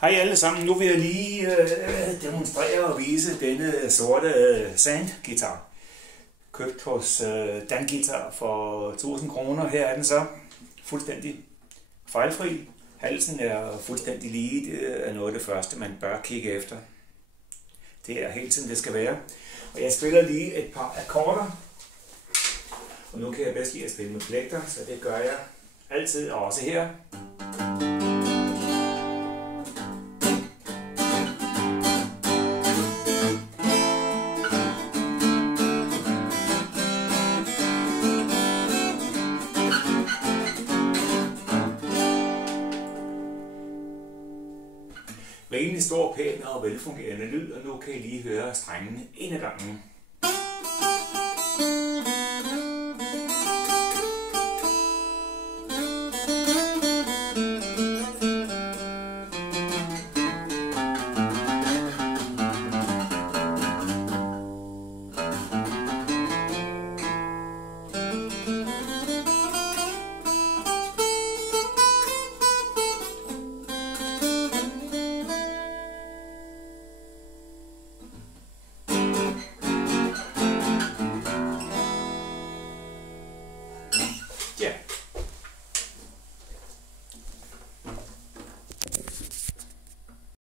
Hej alle sammen, nu vil jeg lige demonstrere og vise denne sorte Sand-guitar. Købt hos Dan Guitar for 1000 kroner. Her er den så fuldstændig fejlfri. Halsen er fuldstændig lige. Det er noget af det første, man bør kigge efter. Det er helt som det skal være. Og jeg spiller lige et par akkorder. Og nu kan jeg bedst lide at spille med pligter, så det gør jeg altid, og også her. Rimelig stor, pæn og velfungerende lyd, og nu kan I lige høre strengene en af gangen.